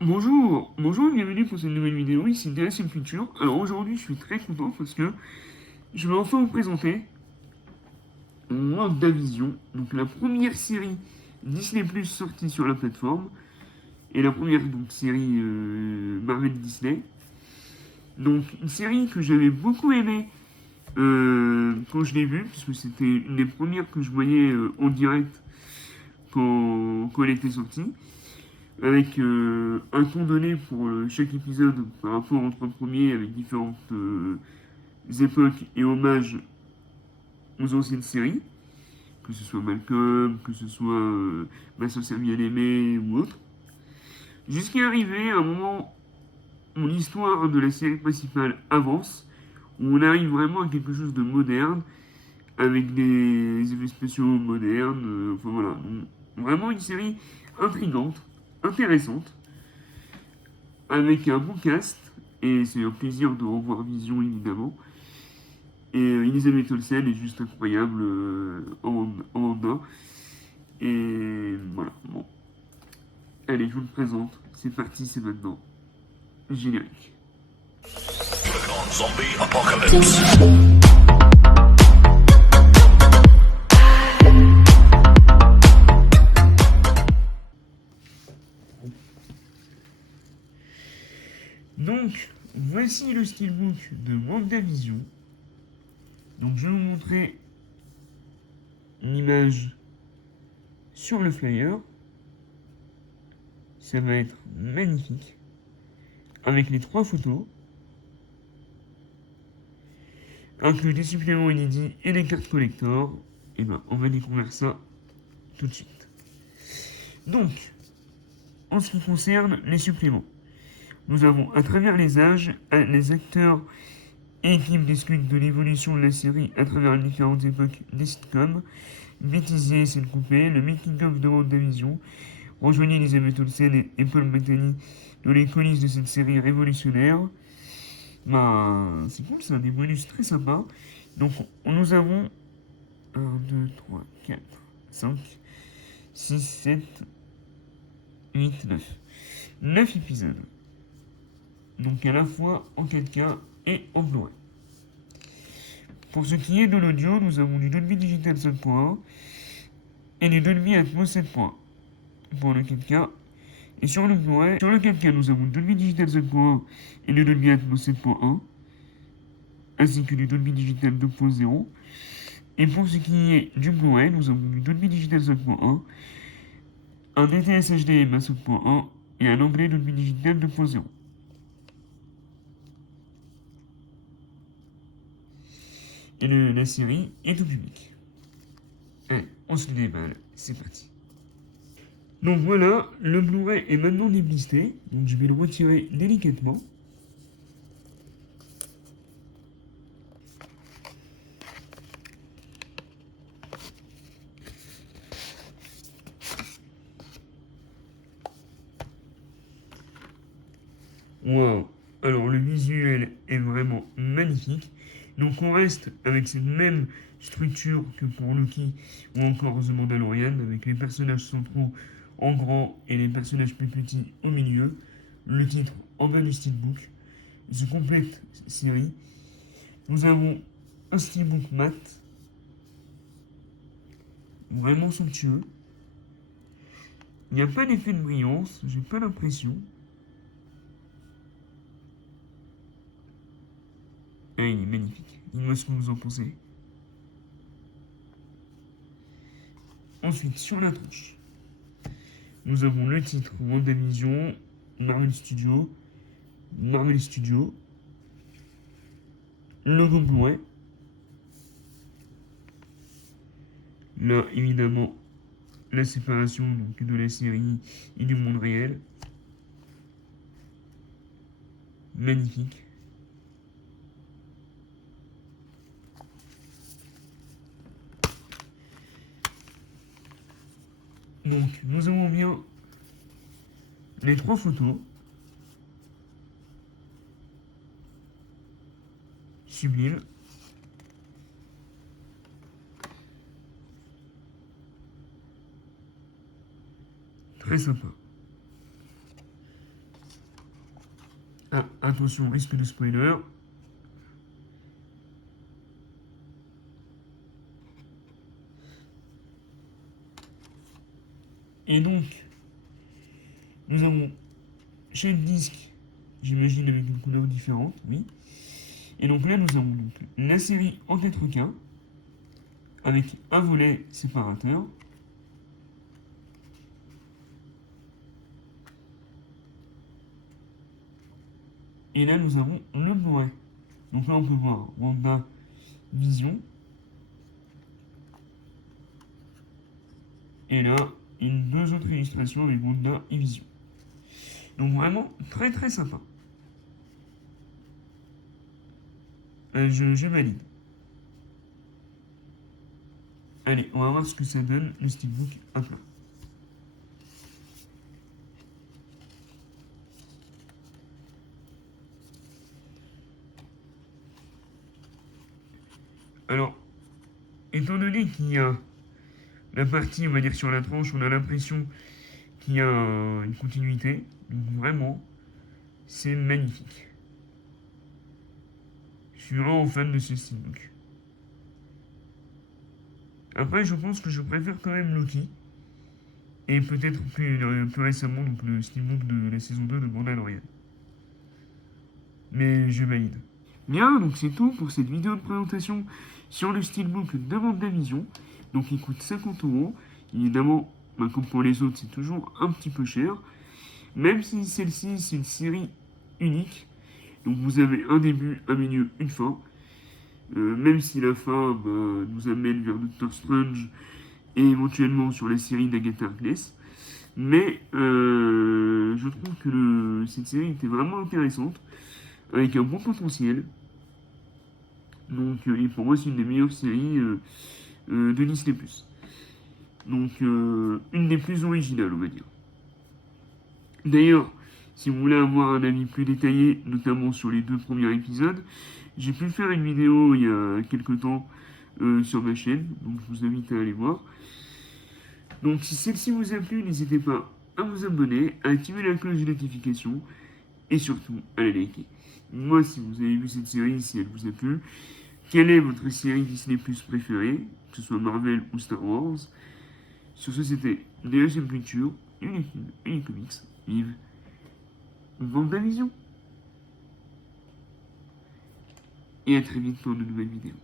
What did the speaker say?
Bonjour et bienvenue pour cette nouvelle vidéo, ici DSM Future. Alors aujourd'hui je suis très content parce que je vais enfin vous présenter WandaVision, donc la première série Disney Plus sortie sur la plateforme, et la première donc série Marvel Disney. Donc une série que j'avais beaucoup aimée quand je l'ai vue, puisque c'était une des premières que je voyais en direct quand elle était sortie, avec un ton donné pour chaque épisode par rapport aux trois premiers, avec différentes époques et hommages aux anciennes séries, que ce soit Malcolm, que ce soit Ma sœur bien aimée ou autre, jusqu'à arriver à un moment où l'histoire de la série principale avance, où on arrive vraiment à quelque chose de moderne, avec des effets spéciaux modernes, enfin voilà, vraiment une série intrigante, intéressante, avec un bon cast, et c'est un plaisir de revoir Vision évidemment. Et Elisabeth Olsen est juste incroyable en Wanda. Et voilà, bon. Allez, je vous le présente. C'est parti, c'est maintenant. Générique. Zombie apocalypse. Donc, voici le steelbook de WandaVision. Donc, je vais vous montrer une image sur le flyer. Ça va être magnifique. Avec les trois photos. Inclus des suppléments inédits et des cartes collector. Et ben, on va découvrir ça tout de suite. Donc, en ce qui concerne les suppléments, nous avons à travers les âges, les acteurs et équipes discutent de l'évolution de la série à travers les différentes époques des sitcoms, bêtisier et scène coupée, le making-of de WandaVision, rejoignez Elisabeth Olsen et Paul Bettany dans les coulisses de cette série révolutionnaire. Ben, c'est cool, c'est un des bonus très sympa. Donc, nous avons 1, 2, 3, 4, 5, 6, 7, 8, 9. 9 épisodes. Donc à la fois en 4K et en Blu-ray. Pour ce qui est de l'audio, nous avons du Dolby Digital 5.1 et du Dolby Atmos 7.1 pour le 4K. Et sur le Blu-ray, sur le 4K, nous avons Dolby Digital 5.1 et le Dolby Atmos 7.1, ainsi que du Dolby Digital 2.0. Et pour ce qui est du Blu-ray, nous avons du Dolby Digital 5.1, un DTS HDMI 5.1 et un anglais Dolby Digital 2.0. Et la série est au public. Allez, on se déballe, c'est parti. Donc voilà, le Blu-ray est maintenant déblisté, donc je vais le retirer délicatement. Waouh. Alors le visuel est vraiment magnifique. Donc on reste avec cette même structure que pour Loki ou encore The Mandalorian, avec les personnages centraux en grand et les personnages plus petits au milieu. Le titre en bas du steelbook. Se complète série. Nous avons un steelbook mat, vraiment somptueux. Il n'y a pas d'effet de brillance, j'ai pas l'impression. Ah, il est magnifique. Dites-moi ce que vous en pensez. Ensuite, sur la tranche, nous avons le titre WandaVision, Marvel Studios, Marvel Studios, le logo Blu-ray. Là, évidemment, la séparation donc, de la série et du monde réel. Magnifique. Donc, nous avons bien les trois photos. Sublime. Très sympa. Ah, attention, risque de spoiler. Et donc, nous avons chaque disque, j'imagine avec une couleur différente, oui. Et donc là, nous avons donc la série en 4K, avec un volet séparateur. Et là, nous avons le Blu-ray. Donc là, on peut voir Wanda Vision. Et là, deux autres illustrations avec Wanda et Vision. Donc vraiment, très très sympa. Je valide. Allez, on va voir ce que ça donne, le steelbook à plat. Alors, étant donné qu'il y a la partie, on va dire, sur la tranche, on a l'impression qu'il y a une continuité. Donc vraiment, c'est magnifique. Je suis vraiment fan de ce steelbook. Après, je pense que je préfère quand même Loki. Et peut-être plus récemment, donc le steelbook de la saison 2 de Mandalorian. Mais je valide. Bien, donc c'est tout pour cette vidéo de présentation sur le steelbook de WandaVision. Donc il coûte 50€. Évidemment, comme pour les autres, c'est toujours un petit peu cher. Même si celle-ci, c'est une série unique. Donc vous avez un début, un milieu, une fin. Même si la fin nous amène vers Doctor Strange et éventuellement sur la série d'Agatha Harkness. Mais je trouve que cette série était vraiment intéressante, avec un bon potentiel. Donc, et pour moi, c'est une des meilleures séries de Disney+. Donc, une des plus originales, on va dire. D'ailleurs, si vous voulez avoir un avis plus détaillé, notamment sur les 2 premiers épisodes, j'ai pu faire une vidéo il y a quelques temps sur ma chaîne, donc je vous invite à aller voir. Donc si celle-ci vous a plu, n'hésitez pas à vous abonner, à activer la cloche de notification et surtout à la liker. Moi, si vous avez vu cette série, si elle vous a plu, quelle est votre série Disney Plus préférée, que ce soit Marvel ou Star Wars? Sur ce, c'était DHM Culture, et les films et les comics. Vive WandaVision! Et à très vite pour de nouvelles vidéos.